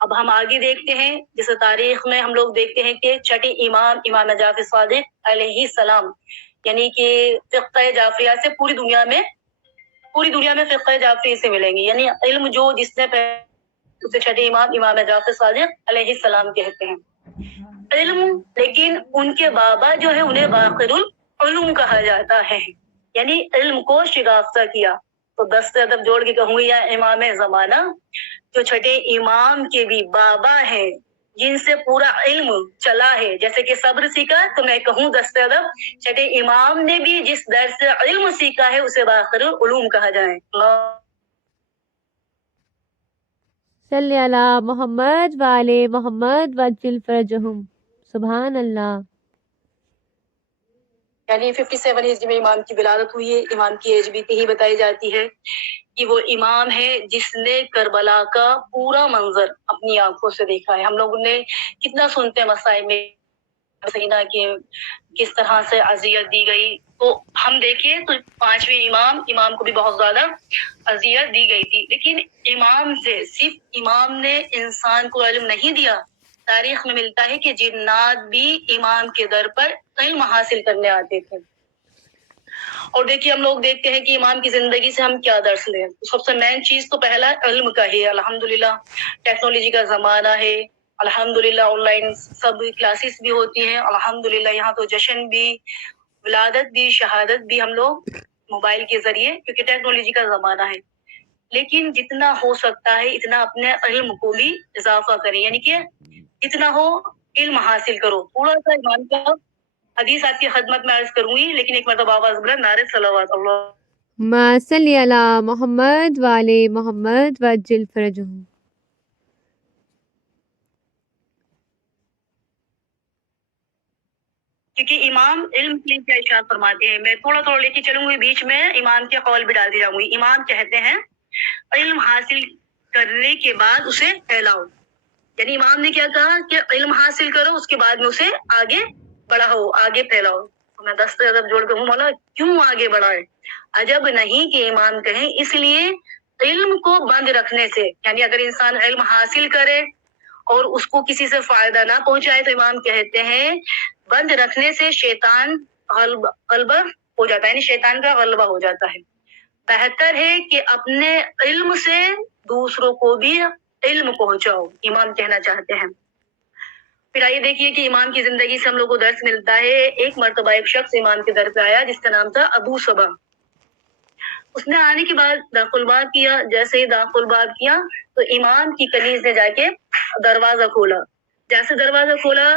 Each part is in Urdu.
اب ہم آگے دیکھتے ہیں، جیسے تاریخ میں ہم لوگ دیکھتے ہیں کہ چھٹے امام امام جعفر صادق علیہ السلام، یعنی کہ فقہ جعفریہ سے پوری دنیا میں فقہ جعفری سے ملیں گے، یعنی علم جو جس نے اسے چھٹے امام امام جعفر صادق علیہ السلام کہتے ہیں۔ علم، لیکن ان کے بابا جو ہے انہیں باقر العلوم کہا جاتا ہے، یعنی علم کو شگافتہ کیا۔ تو دست ادب جوڑ کے کہوں گی یا امام زمانہ، جو چھٹے امام کے بھی بابا ہیں، جن سے پورا علم چلا ہے، جیسے کہ صبر سیکھا، تو میں کہوں دست ادب چھٹے امام نے بھی جس در سے علم سیکھا ہے اسے باقر العلوم کہا جائے۔ صلی علی محمد وعلی محمد وجل فرجہم، سبحان اللہ۔ یعنی 57 ہجری میں امام کی ولادت ہوئی ہے، امام کی ایج بھی ہی بتائی جاتی ہے کہ وہ امام ہے جس نے کربلا کا پورا منظر اپنی آنکھوں سے دیکھا ہے۔ ہم لوگوں نے کتنا سنتے ہیں مسائل میں سینہ کہ کس طرح سے اذیت دی گئی، تو ہم دیکھیں تو 5ویں امام کو بھی بہت زیادہ اذیت دی گئی تھی، لیکن امام سے صرف امام نے انسان کو علم نہیں دیا، تاریخ میں ملتا ہے کہ جنات بھی امام کے در پر علم حاصل کرنے آتے تھے۔ اور دیکھیے ہم لوگ دیکھتے ہیں کہ امام کی زندگی سے ہم کیا درس لیں۔ سب سے مین چیز تو پہلا علم کا ہے۔ الحمدللہ ٹیکنالوجی کا زمانہ ہے، الحمدللہ آن لائن سب کلاسز بھی ہوتی ہیں، الحمدللہ یہاں تو جشن بھی، ولادت بھی، شہادت بھی ہم لوگ موبائل کے ذریعے، کیونکہ ٹیکنالوجی کا زمانہ ہے۔ لیکن جتنا ہو سکتا ہے اتنا اپنے علم کو بھی اضافہ کریں، یعنی کہ جتنا ہو علم حاصل کرو۔ تھوڑا سا ایمان کا حدیث آپ کی خدمت میں عرض کروں گی، لیکن ایک مرتبہ آواز بلند، نعرہ صلوات اللہ ما صلی علی محمد وعلی محمد وجل فرجہم۔ کیونکہ امام علم کے لیے کیا ارشاد فرماتے ہیں، میں تھوڑا تھوڑا لے کے چلوں گی، بیچ میں امام کے قول بھی ڈالتی جاؤں گی۔ امام کہتے ہیں علم حاصل کرنے کے بعد اسے پھیلاؤ، یعنی امام نے کیا کہا کہ علم حاصل کرو، اس کے بعد میں اسے آگے بڑھاؤ، آگے پھیلاؤ۔ تو میں دست ادب جوڑ کے ہوں، مولا کیوں آگے بڑھائے؟ عجب نہیں کہ امام کہیں اس لیے علم کو بند رکھنے سے، یعنی اگر انسان علم حاصل کرے اور اس کو کسی سے فائدہ نہ پہنچائے تو امام کہتے ہیں بند رکھنے سے شیطان غلبہ ہو جاتا ہے، یعنی شیطان کا غلبہ ہو جاتا ہے۔ بہتر ہے کہ اپنے علم سے دوسروں کو بھی علم پہنچاؤ، امام کہنا چاہتے ہیں۔ پھر آئیے دیکھیے کہ امام کی زندگی سے ہم لوگ کو درس ملتا ہے۔ ایک مرتبہ ایک شخص امام کے در پہ آیا جس کا نام تھا ابو صبا۔ اس نے آنے کے بعد داخل بات کیا، جیسے ہی داخل بات کیا تو امام کی کنیز نے جا کے دروازہ کھولا۔ جیسے دروازہ کھولا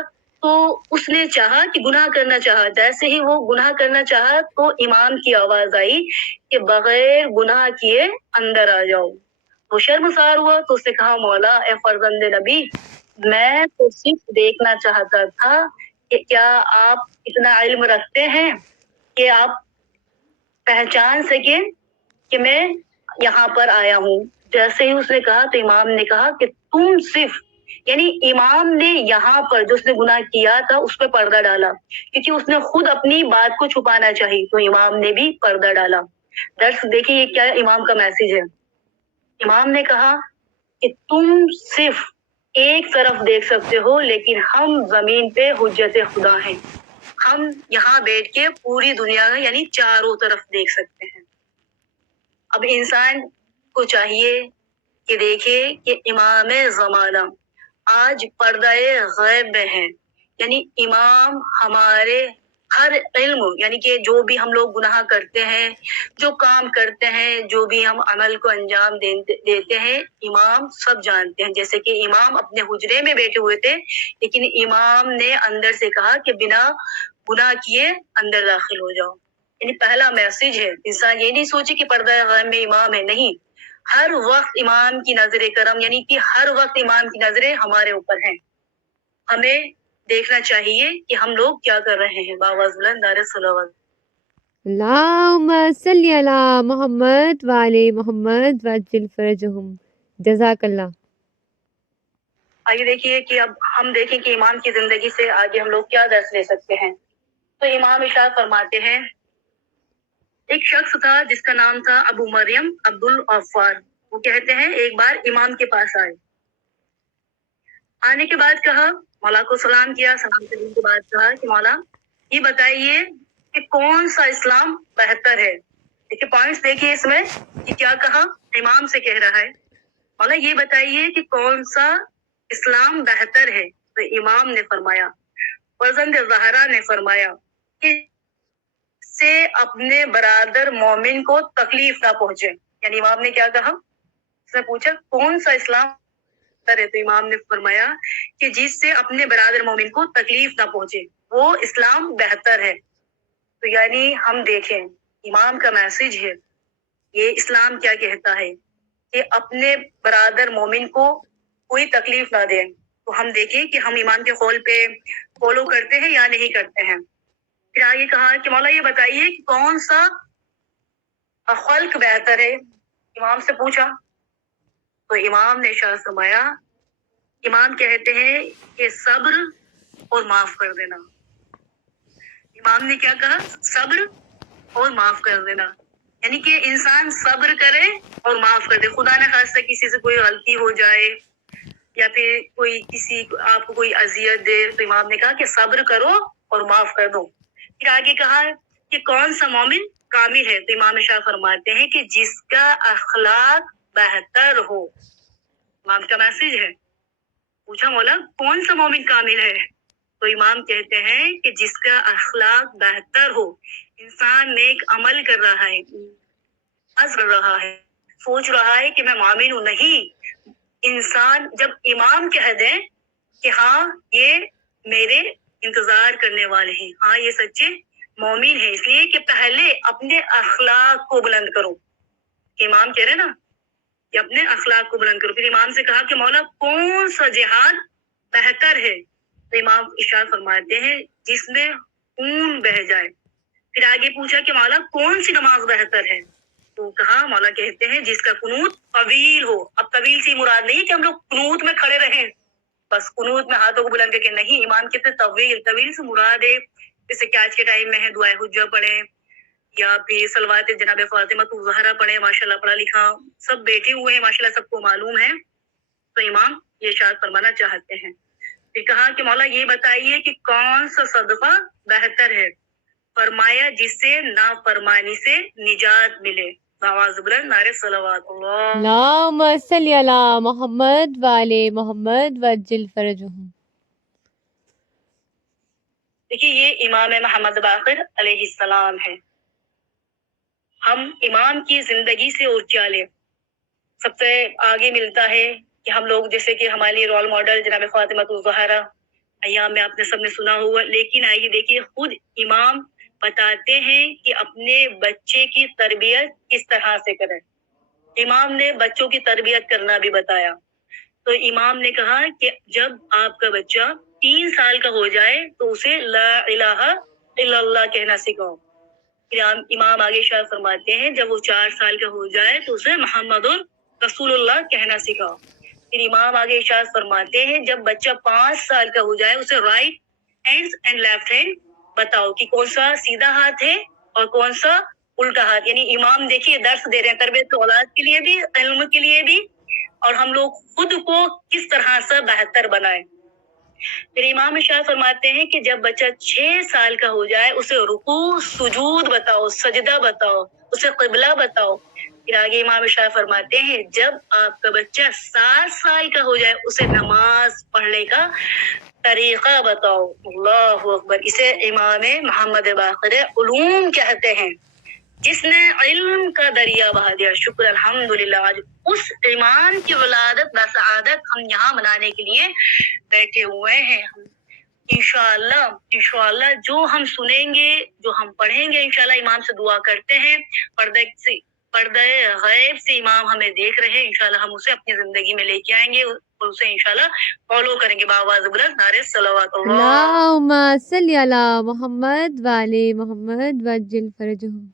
تو اس نے چاہا کہ گناہ کرنا چاہا، جیسے ہی وہ گناہ کرنا چاہا تو امام کی آواز آئی کہ بغیر گناہ کیے اندر آ جاؤ۔ وہ شرمسار ہوا تو اس نے کہا مولا اے فرزند نبی، میں تو صرف دیکھنا چاہتا تھا کہ کیا آپ اتنا علم رکھتے ہیں کہ آپ پہچان سکیں کہ میں یہاں پر آیا ہوں۔ جیسے ہی اس نے کہا تو امام نے کہا کہ تم صرف، یعنی امام نے یہاں پر جو اس نے گناہ کیا تھا اس پہ پردہ ڈالا، کیونکہ اس نے خود اپنی بات کو چھپانا چاہی تو امام نے بھی پردہ ڈالا۔ درس دیکھیے یہ کیا امام کا میسج ہے۔ امام نے کہا کہ تم صرف ایک طرف دیکھ سکتے ہو، لیکن ہم زمین پہ حجت خدا ہیں، ہم یہاں بیٹھ کے پوری دنیا میں یعنی چاروں طرف دیکھ سکتے ہیں۔ اب انسان کو چاہیے کہ دیکھے کہ امام زمانہ آج پردہ غیب میں ہے، یعنی امام ہمارے ہر علم، یعنی کہ جو بھی ہم لوگ گناہ کرتے ہیں، جو کام کرتے ہیں، جو بھی ہم عمل کو انجام دیتے ہیں، امام سب جانتے ہیں۔ جیسے کہ امام اپنے حجرے میں بیٹھے ہوئے تھے، لیکن امام نے اندر سے کہا کہ بنا گناہ کیے اندر داخل ہو جاؤ۔ یعنی پہلا میسج ہے، انسان یہ نہیں سوچے کہ پردہ غیب میں امام ہے، نہیں، ہر وقت امام کی نظر کرم، یعنی کہ ہر وقت امام کی نظریں ہمارے اوپر ہیں۔ ہمیں دیکھنا چاہیے کہ ہم لوگ کیا کر رہے ہیں۔ باواز بلند، نعرہ صلوات۔ اللہم صلی علی محمد وعلی محمد وجل فرجہم، جزاک اللہ۔ آئیے دیکھیے کہ اب ہم دیکھیں کہ امام کی زندگی سے آگے ہم لوگ کیا درس لے سکتے ہیں۔ تو امام ارشاد فرماتے ہیں ایک شخص تھا جس کا نام تھا ابو مریم عبد الغفار۔ وہ کہتے ہیں ایک بار امام کے پاس آئے آنے کے بعد کہا، مولا کو سلام کیا، سلام کرنے کے بعد کہا کہ مولا یہ بتائیے کہ کون سا اسلام بہتر ہے. دیکھیے پوائنٹس دیکھیے اس میں کہ کیا کہا، امام سے کہہ رہا ہے مولا یہ بتائیے کہ کون سا اسلام بہتر ہے. تو امام نے فرمایا، فرزند زہرا نے فرمایا کہ سے اپنے برادر مومن کو تکلیف نہ پہنچے. یعنی امام نے کیا کہا، اس نے پوچھا کون سا اسلام ہے، تو امام نے فرمایا کہ جس سے اپنے برادر مومن کو تکلیف نہ پہنچے وہ اسلام بہتر ہے. تو یعنی ہم دیکھیں امام کا میسج ہے، یہ اسلام کیا کہتا ہے کہ اپنے برادر مومن کو کوئی تکلیف نہ دیں. تو ہم دیکھیں کہ ہم امام کے قول پہ فالو کرتے ہیں یا نہیں کرتے ہیں. پھر آگے کہا کہ مولا یہ بتائیے کہ کون سا خلق بہتر ہے. امام سے پوچھا تو امام نے ارشاد فرمایا، امام کہتے ہیں کہ صبر اور معاف کر دینا. امام نے کیا کہا، صبر اور معاف کر دینا. یعنی کہ انسان صبر کرے اور معاف کر دے. خدا نہ خواستہ کسی سے کوئی غلطی ہو جائے یا پھر کوئی کسی آپ کو کوئی اذیت دے تو امام نے کہا کہ صبر کرو اور معاف کر دو. پھر آگے کہا کہ کون سا مومن کامل ہے. تو امام شاہ فرماتے ہیں کہ جس کا اخلاق بہتر ہو. امام کا میسج ہے. پوچھا مولا کون سا مومن کامل ہے، تو امام کہتے ہیں کہ جس کا اخلاق بہتر ہو. انسان نیک عمل کر رہا ہے، کر رہا ہے، سوچ رہا ہے کہ میں مومن ہوں. نہیں، انسان جب امام کہہ دیں کہ ہاں یہ میرے انتظار کرنے والے ہیں، ہاں یہ سچے مومن ہیں، اس لیے کہ پہلے اپنے اخلاق کو بلند کرو. امام کہہ رہے نا کہ اپنے اخلاق کو بلند کرو. پھر امام سے کہا کہ مولا کون سا جہاد بہتر ہے. تو امام ارشاد فرماتے ہیں جس میں خون بہہ جائے. پھر آگے پوچھا کہ مولا کون سی نماز بہتر ہے. تو کہا، مولا کہتے ہیں جس کا قنوت طویل ہو. اب طویل سے مراد نہیں کہ ہم لوگ قنوت میں کھڑے رہیں بس قنوت میں ہاتھوں کو بلند کر کے، نہیں، امام کہتے ہیں طویل سے مراد ہے جیسے کہ آج کے ٹائم میں ہے دعائے حجہ پڑھیں یا پھر صلوات جناب فاطمہ زہرا پڑھیں. ماشاءاللہ پڑھا لکھا سب بیٹھے ہوئے ہیں، ماشاءاللہ سب کو معلوم ہے. تو امام یہ ارشاد فرمانا چاہتے ہیں. پھر کہا کہ مولا یہ بتائیے کہ کون سا صدقہ بہتر ہے. فرمایا جس سے نافرمانی سے نجات ملے. آواز بلند، نعرہ صلوات اللہ. اللہم صلی علی محمد وآل محمد وعجل فرجہم. دیکھیے یہ امام محمد باقر علیہ السلام ہے. ہم امام کی زندگی سے اور کیا لیں. سب سے آگے ملتا ہے کہ ہم لوگ جیسے کہ ہماری رول ماڈل جناب فاطمہ الزہرا ایام میں آپ نے سب نے سنا ہوا. لیکن آئیے دیکھیے خود امام بتاتے ہیں کہ اپنے بچے کی تربیت کس طرح سے کریں. امام نے بچوں کی تربیت کرنا بھی بتایا. تو امام نے کہا کہ جب آپ کا بچہ 3 سال کا ہو جائے تو اسے لا الہ الا اللہ کہنا سکھاؤ. پھر امام آگے ارشاد فرماتے ہیں جب وہ 4 سال کا ہو جائے تو اسے محمد رسول اللہ کہنا سکھاؤ. پھر امام آگے ارشاد فرماتے ہیں جب بچہ 5 سال کا ہو جائے اسے right hand and left hand بتاؤ کہ کون سا سیدھا ہاتھ ہے اور کون سا الٹا ہاتھ. یعنی امام دیکھیے درس دے رہے ہیں تربیت اولاد کے لیے بھی، علم کے لیے بھی، اور ہم لوگ خود کو کس طرح سے بہتر بنائیں. پھر امام ارشاد فرماتے ہیں کہ جب بچہ 6 سال کا ہو جائے اسے رکوع سجود بتاؤ، سجدہ بتاؤ، اسے قبلہ بتاؤ. پھر آگے امام ارشاد فرماتے ہیں جب آپ کا بچہ 7 سال کا ہو جائے اسے نماز پڑھنے کا طریقہ بتاؤ. اللہ اکبر. اسے امام محمد باقر علوم کہتے ہیں، جس نے علم کا دریا بہا دیا. شکر الحمدللہ آج اس ایمان کی ولادت بسعادت ہم یہاں منانے کے لیے بیٹھے ہوئے ہیں. انشاءاللہ جو ہم سنیں گے، جو ہم پڑھیں گے، انشاءاللہ امام سے دعا کرتے ہیں پردہ غیب سے امام ہمیں دیکھ رہے ہیں، انشاءاللہ ہم اسے اپنی زندگی میں لے کے آئیں گے اور اسے انشاءاللہ فالو کریں گے. بآواز بلند نعرہ صلوات اللہ. اللہم صلی علی محمد وآل محمد وعجل فرجہم.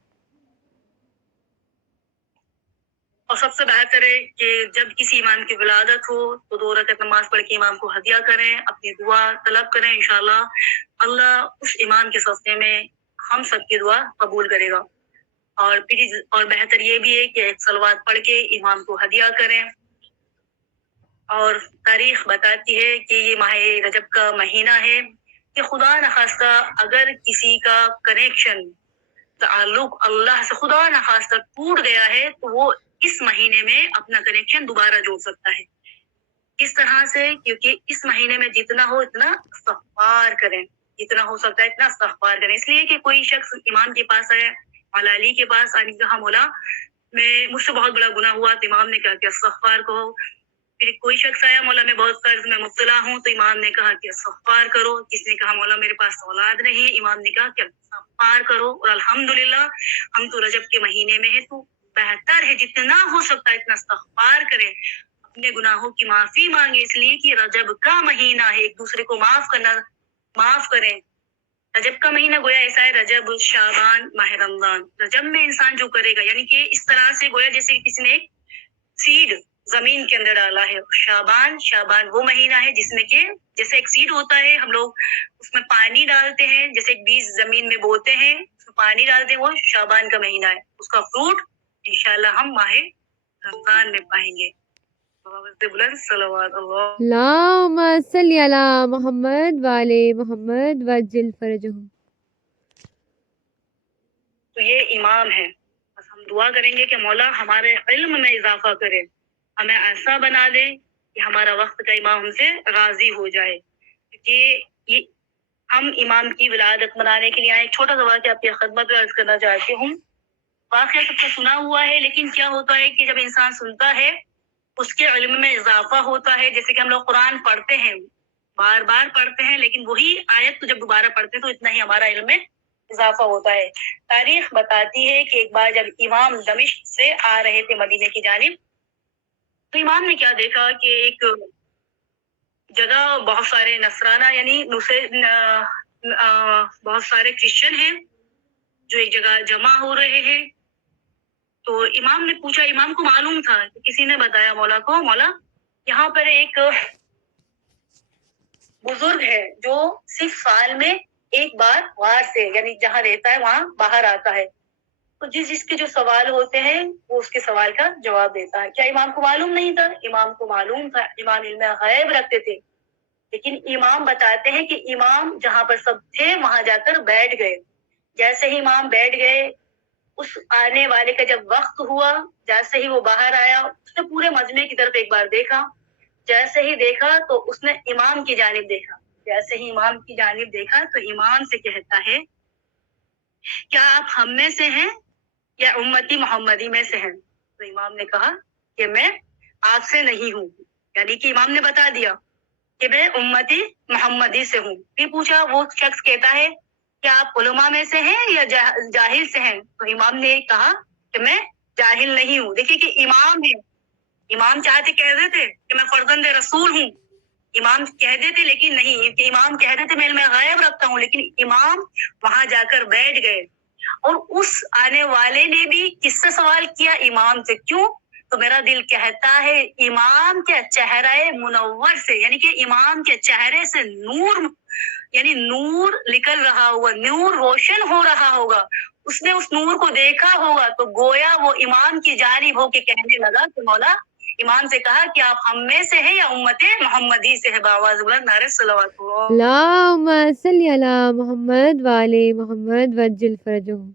اور سب سے بہتر ہے کہ جب کسی امام کی ولادت ہو تو 2 رکعت نماز پڑھ کے امام کو ہدیہ کریں، اپنی دعا طلب کریں. انشاءاللہ اللہ اس امام کے صدقے میں ہم سب کی دعا قبول کرے گا. اور بہتر یہ بھی ہے کہ ایک صلوات پڑھ کے امام کو ہدیہ کریں. اور تاریخ بتاتی ہے کہ یہ ماہ رجب کا مہینہ ہے کہ خدا نخواستہ اگر کسی کا کنیکشن تعلق اللہ سے خدا نخواستہ ٹوٹ گیا ہے تو وہ اس مہینے میں اپنا کنیکشن دوبارہ جوڑ سکتا ہے. کس طرح سے؟ کیونکہ اس مہینے میں جتنا ہو اتنا استغفار کریں، جتنا ہو سکتا ہے اتنا استغفار کریں. اس لیے کہ کوئی شخص امام کے پاس آیا، مولا علی کے پاس آنے کہا مولا مجھ سے بہت بڑا گناہ ہوا، تو امام نے کہا کہ استغفار کہو. پھر کوئی شخص آیا مولا میں بہت قرض میں مبتلا ہوں، تو امام نے کہا کہ استغفار کرو. کس نے کہا مولا میرے پاس اولاد نہیں، امام نے کہا کہ استغفار کرو. اور الحمدللہ ہم تو رجب کے مہینے میں ہیں، تو بہتر ہے جتنا ہو سکتا ہے اتنا استغفار کریں، اپنے گناہوں کی معافی مانگے. اس لیے کہ رجب کا مہینہ ہے، ایک دوسرے کو معاف کریں. رجب کا مہینہ گویا ایسا ہے، رجب، شعبان، ماہ رمضان. رجب میں انسان جو کرے گا یعنی کہ اس طرح سے گویا جیسے کسی نے ایک سیڈ زمین کے اندر ڈالا ہے. شعبان وہ مہینہ ہے جس میں کہ جیسے ایک سیڈ ہوتا ہے، ہم لوگ اس میں پانی ڈالتے ہیں، جیسے ایک بیج زمین میں بوتے ہیں، اس میں پانی ڈالتے ہیں، وہ شعبان کا مہینہ ہے. اس کا فروٹ انشاءاللہ ہم ماہ رمضان میں پائیں گے. بلند صلوات اللہ. اللہم صلی علی محمد وعلی محمد وعجل فرجہم. تو یہ امام ہے. بس ہم دعا کریں گے کہ مولا ہمارے علم میں اضافہ کرے، ہمیں ایسا بنا دے کہ ہمارا وقت کا امام ہم سے راضی ہو جائے. کیونکہ یہ ہم امام کی ولادت منانے کے لیے آئے. ایک چھوٹا سا واقعہ آپ کی خدمت میں عرض کرنا چاہتی ہوں. واقعہ سب کو سنا ہوا ہے، لیکن کیا ہوتا ہے کہ جب انسان سنتا ہے اس کے علم میں اضافہ ہوتا ہے. جیسے کہ ہم لوگ قرآن پڑھتے ہیں، بار بار پڑھتے ہیں، لیکن وہی آیت کو جب دوبارہ پڑھتے ہیں تو اتنا ہی ہمارا علم میں اضافہ ہوتا ہے. تاریخ بتاتی ہے کہ ایک بار جب امام دمشق سے آ رہے تھے مدینے کی جانب، تو امام نے کیا دیکھا کہ ایک جگہ بہت سارے نصرانہ یعنی بہت سارے کرسچن ہیں جو ایک جگہ جمع ہو رہے ہیں. تو امام نے پوچھا، امام کو معلوم تھا کہ کسی نے بتایا مولا کو، مولا یہاں پر ایک بزرگ ہے جو صرف سال میں ایک بار غار سے یعنی جہاں رہتا ہے وہاں باہر آتا ہے، تو جس کے جو سوال ہوتے ہیں وہ اس کے سوال کا جواب دیتا ہے. کیا امام کو معلوم نہیں تھا؟ امام کو معلوم تھا. امام علم غیب رکھتے تھے، لیکن امام بتاتے ہیں کہ امام جہاں پر سب تھے وہاں جا کر بیٹھ گئے. جیسے ہی امام بیٹھ گئے، اس آنے والے کا جب وقت ہوا، جیسے ہی وہ باہر آیا، اس نے پورے مجمع کی طرف ایک بار دیکھا. جیسے ہی دیکھا تو اس نے امام کی جانب دیکھا. جیسے ہی امام کی جانب دیکھا تو امام سے کہتا ہے، کیا آپ ہم میں سے ہیں یا امتی محمدی میں سے ہیں؟ تو امام نے کہا کہ میں آپ سے نہیں ہوں. یعنی کہ امام نے بتا دیا کہ میں امتی محمدی سے ہوں. پھر پوچھا، وہ شخص کہتا ہے کہ آپ علماء میں سے ہیں یا جاہل سے ہیں؟ تو امام نے کہا کہ میں جاہل نہیں ہوں. دیکھیے کہ امام ہے، امام چاہتے کہہ دیتے کہ میں فرزند رسول ہوں، امام کہہ دیتے، لیکن نہیں، کہ امام کہہ دیتے میں علم غیب رکھتا ہوں، لیکن امام وہاں جا کر بیٹھ گئے. اور اس آنے والے نے بھی کس سے سوال کیا؟ امام سے. کیوں؟ تو میرا دل کہتا ہے امام کے چہرہ منور سے، یعنی کہ امام کے چہرے سے نور، یعنی نور نکل رہا ہوگا، نور روشن ہو رہا ہوگا. اس نے اس نور کو دیکھا ہوگا، تو گویا وہ امام کی جانب ہو کے کہنے لگا کہ مولا، امام سے کہا کہ آپ ہم میں سے ہیں یا امت محمدی سے ہے. باواز بلند نعرہ صلوات اللہ. اللہم صلی علی محمد وعلی محمد وعجل فرجہم.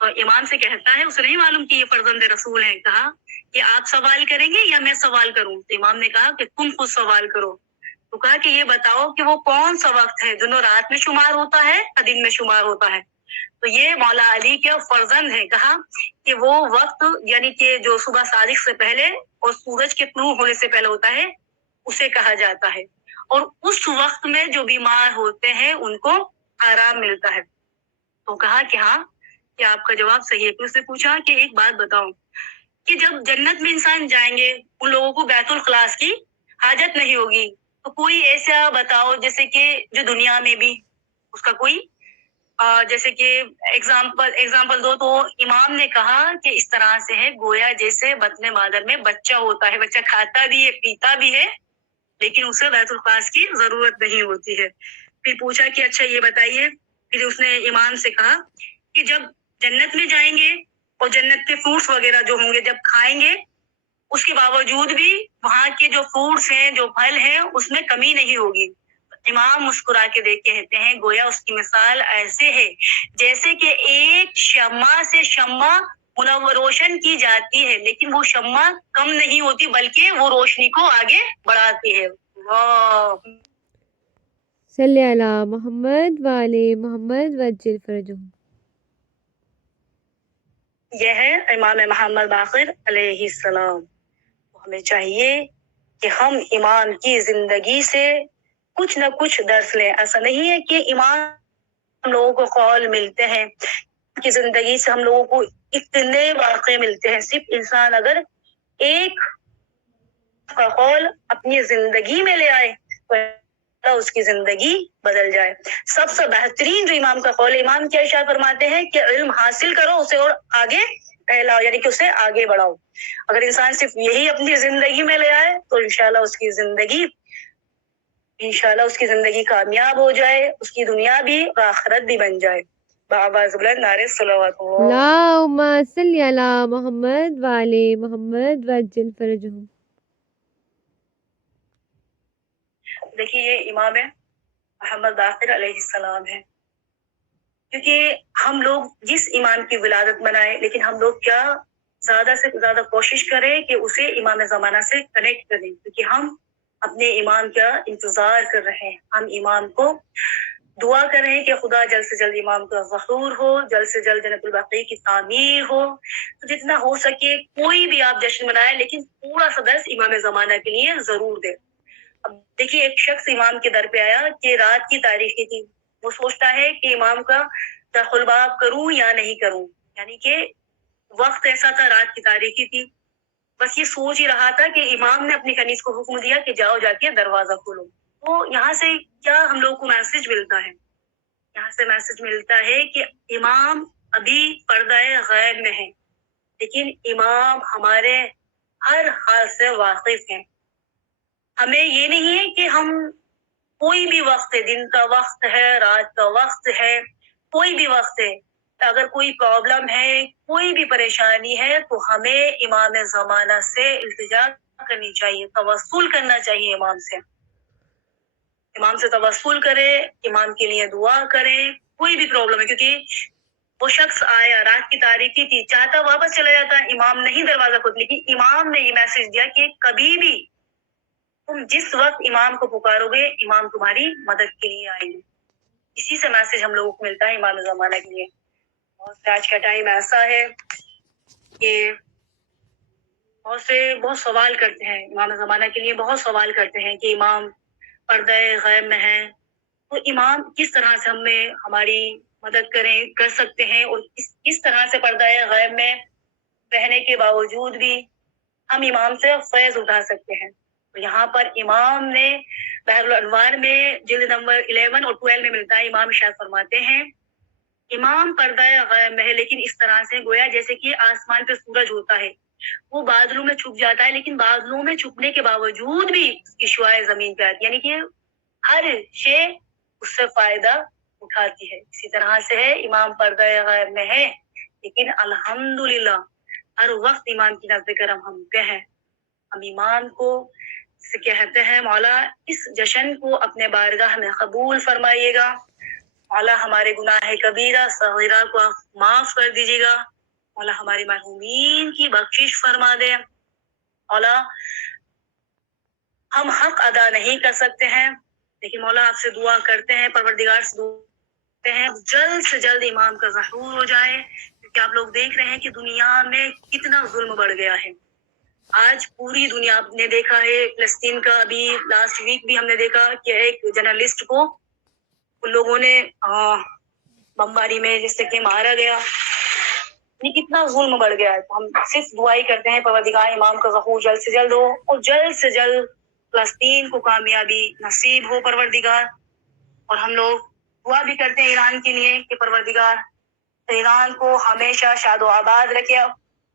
اور امام سے کہتا ہے، اسے نہیں معلوم کہ یہ فرزند رسول ہیں، کہا کہ آپ سوال کریں گے یا میں سوال کروں؟ تو امام نے کہا کہ تم خود سوال کرو. تو کہا کہ یہ بتاؤ کہ وہ کون سا وقت ہے جو رات میں شمار ہوتا ہے یا دن میں شمار ہوتا ہے؟ تو یہ مولا علی کے فرزند ہے. کہا کہ وہ وقت یعنی کہ جو صبح صادق سے پہلے اور سورج کے طلوع ہونے سے پہلے ہوتا ہے اسے کہا جاتا ہے. اور اس وقت میں جو بیمار ہوتے ہیں ان کو آرام ملتا ہے. تو کہا کہ ہاں، کیا آپ کا جواب صحیح ہے؟ پھر اس نے پوچھا کہ ایک بات بتاؤ کہ جب جنت میں انسان جائیں گے ان لوگوں کو بیت الخلاص کی حاجت نہیں ہوگی، تو کوئی ایسا بتاؤ جیسے کہ جو دنیا میں بھی اس کا کوئی جیسے کہ ایگزامپل دو. تو امام نے کہا کہ اس طرح سے ہے گویا جیسے بطن مادر میں بچہ ہوتا ہے، بچہ کھاتا بھی ہے پیتا بھی ہے لیکن اسے بیت الخلاص کی ضرورت نہیں ہوتی ہے. پھر پوچھا کہ اچھا یہ بتائیے، پھر اس نے امام سے کہا کہ جب جنت میں جائیں گے اور جنت کے فروٹس وغیرہ جو ہوں گے جب کھائیں گے اس کے باوجود بھی وہاں کے جو فروٹس ہیں جو پھل ہیں اس میں کمی نہیں ہوگی۔ امام مسکرا کے دیکھ کہتے ہیں گویا اس کی مثال ایسے ہے جیسے کہ ایک شمع سے شمع روشن کی جاتی ہے، لیکن وہ شمع کم نہیں ہوتی بلکہ وہ روشنی کو آگے بڑھاتی ہے۔ واہ! صلی علی محمد وعلی محمد وعجل فرجہم۔ یہ ہے امام محمد باقر علیہ السلام۔ ہمیں چاہیے کہ ہم امام کی زندگی سے کچھ نہ کچھ درس لیں۔ ایسا نہیں ہے کہ امام ہم لوگوں کو قول ملتے ہیں کہ زندگی سے ہم لوگوں کو اتنے واقع ملتے ہیں، صرف انسان اگر ایک کا قول اپنی زندگی میں لے آئے تو اس کی زندگی بدل جائے۔ سب سے بہترین جو امام کا قول، امام کیا ارشاد فرماتے ہیں کہ علم حاصل کرو، اسے اور آگے پھیلاؤ، یعنی کہ اسے آگے بڑھاؤ۔ اگر انسان صرف یہی اپنی زندگی میں لے آئے تو انشاءاللہ اس کی زندگی کامیاب ہو جائے، اس کی دنیا بھی اور آخرت بھی بن جائے۔ بآواز بلند نعرے صلوات اللہ۔ اللہم صلی علی محمد وعلی محمد وعجل فرجہم۔ دیکھیے یہ امام محمد باقر علیہ السلام ہے، کیونکہ ہم لوگ جس امام کی ولادت منائے، لیکن ہم لوگ کیا زیادہ سے زیادہ کوشش کریں کہ اسے امام زمانہ سے کنیکٹ کریں، کیونکہ ہم اپنے امام کا انتظار کر رہے ہیں۔ ہم امام کو دعا کر رہے ہیں کہ خدا جلد سے جلد امام کا ظہور ہو، جلد سے جلد جنت البقیع کی تعمیر ہو۔ تو جتنا ہو سکے کوئی بھی آپ جشن منائے، لیکن پورا سا درس امام زمانہ کے لیے ضرور دے۔ اب دیکھیے ایک شخص امام کے در پہ آیا کہ رات کی تاریخی تھی، وہ سوچتا ہے کہ امام کا دخل باب کروں یا نہیں کروں، یعنی کہ وقت ایسا تھا، رات کی تاریخی تھی، بس یہ سوچ ہی رہا تھا کہ امام نے اپنی کنیز کو حکم دیا کہ جاؤ جا کے دروازہ کھولو۔ تو یہاں سے کیا ہم لوگ کو میسج ملتا ہے؟ یہاں سے میسج ملتا ہے کہ امام ابھی پردہ غیب میں ہے، لیکن امام ہمارے ہر حال سے واقف ہیں۔ ہمیں یہ نہیں ہے کہ ہم کوئی بھی وقت ہے، دن کا وقت ہے، رات کا وقت ہے، کوئی بھی وقت ہے، اگر کوئی پرابلم ہے، کوئی بھی پریشانی ہے تو ہمیں امام زمانہ سے التجا کرنی چاہیے، توسل کرنا چاہیے امام سے توسل کرے، امام کے لیے دعا کرے، کوئی بھی پرابلم ہے، کیونکہ وہ شخص آیا، رات کی تاریکی تھی، چاہتا واپس چلا جاتا، امام نہیں دروازہ کھولتے، لیکن امام نے یہ میسج دیا کہ کبھی بھی تم جس وقت امام کو پکارو گے امام تمہاری مدد کے لیے آئیں گے۔ اسی سے میسج ہم لوگوں کو ملتا ہے امام زمانہ کے لیے۔ اور آج کا ٹائم ایسا ہے کہ بہت سوال کرتے ہیں امام زمانہ کے لیے، بہت سوال کرتے ہیں کہ امام پردہ غیب میں ہے، تو امام کس طرح سے ہماری مدد کر سکتے ہیں، اور کس طرح سے پردہ غیب میں رہنے کے باوجود بھی ہم امام سے فیض اٹھا سکتے ہیں۔ تو یہاں پر امام نے بحر الانوار میں جلد نمبر 11 اور 12 میں ملتا ہے، امام ارشاد فرماتے ہیں امام پردہ غیب میں ہے، لیکن اس طرح سے گویا جیسے کہ آسمان پہ سورج ہوتا ہے، وہ بادلوں میں چھپ جاتا ہے، لیکن بادلوں میں چھپنے کے باوجود بھی اس کی شعاع زمین پہ آتی ہے، یعنی کہ ہر شے اس سے فائدہ اٹھاتی ہے۔ اسی طرح سے ہے امام پردہ غیب میں ہے، لیکن الحمدللہ ہر وقت امام کی نزد کرم ہم پہ ہے۔ ہم امام کو سے کہتے ہیں مولا اس جشن کو اپنے بارگاہ میں قبول فرمائیے گا، مولا ہمارے گناہ کبیرہ صغیرہ کو معاف کر دیجیے گا، مولا ہماری مرحومین کی بخشش فرما دے، مولا ہم حق ادا نہیں کر سکتے ہیں، لیکن مولا آپ سے دعا کرتے ہیں، پروردگار سے دعا کرتے ہیں جلد سے جلد امام کا ظہور ہو جائے، کیونکہ آپ لوگ دیکھ رہے ہیں کہ دنیا میں کتنا ظلم بڑھ گیا ہے۔ آج پوری دنیا نے دیکھا ہے، فلسطین کا ابھی لاسٹ ویک بھی ہم نے دیکھا کہ ایک جرنلسٹ کو ان لوگوں نے بمباری میں جس سے کہ مارا گیا، یہ کتنا ظلم بڑھ گیا ہے۔ تو ہم صرف دعا ہی کرتے ہیں پروردگار امام کا ظہور جلد سے جلد ہو، اور جلد سے جلد فلسطین کو کامیابی نصیب ہو پروردگار۔ اور ہم لوگ دعا بھی کرتے ہیں ایران کے لیے کہ پروردگار ایران کو ہمیشہ شاد و آباد رکھے،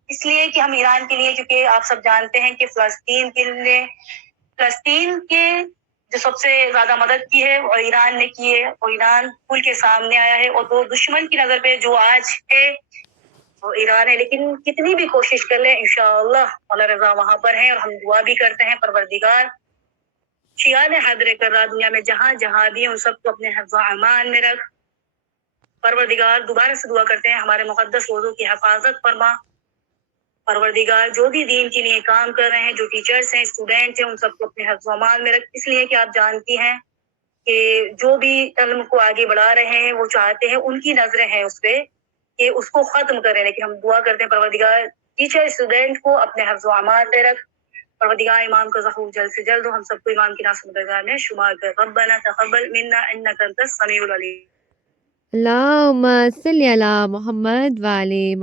اس لیے کہ ہم ایران کے لیے، کیونکہ آپ سب جانتے ہیں کہ فلسطین کے جو سب سے زیادہ مدد کی ہے اور ایران نے کی ہے، اور ایران کھل کے سامنے آیا ہے، اور تو دشمن کی نظر پہ جو آج ہے وہ ایران ہے، لیکن کتنی بھی کوشش کر لیں انشاءاللہ اللہ رضا وہاں پر ہیں، اور ہم دعا بھی کرتے ہیں پروردگار شیعان حیدر کرہ دنیا میں جہاں جہاں بھی ہیں ان سب کو اپنے حفظ و امان میں رکھ۔ پروردگار دوبارہ سے دعا کرتے ہیں ہمارے مقدس روزوں کی حفاظت فرما۔ پروردگار جو بھی دین کے لیے کام کر رہے ہیں، جو ٹیچرز ہیں، اسٹوڈینٹ ہیں، ان سب کو اپنے حفظ و امان میں رکھ، اس لیے کہ آپ جانتی ہیں کہ جو بھی علم کو آگے بڑھا رہے ہیں وہ چاہتے ہیں، ان کی نظریں ہیں اس پہ کہ اس کو ختم کریں، لیکن ہم دعا کرتے ہیں پروردگار ٹیچر اسٹوڈینٹ کو اپنے حفظ و امان میں رکھ۔ پروردگار امام کا ظہور جلد سے جلد ہو، ہم سب کو امام کی ناصر درگاہ میں شمار کر۔ ربنا تقبل منا انک انت السمیع العلیم۔ اللہم صلی علی محمد وعلی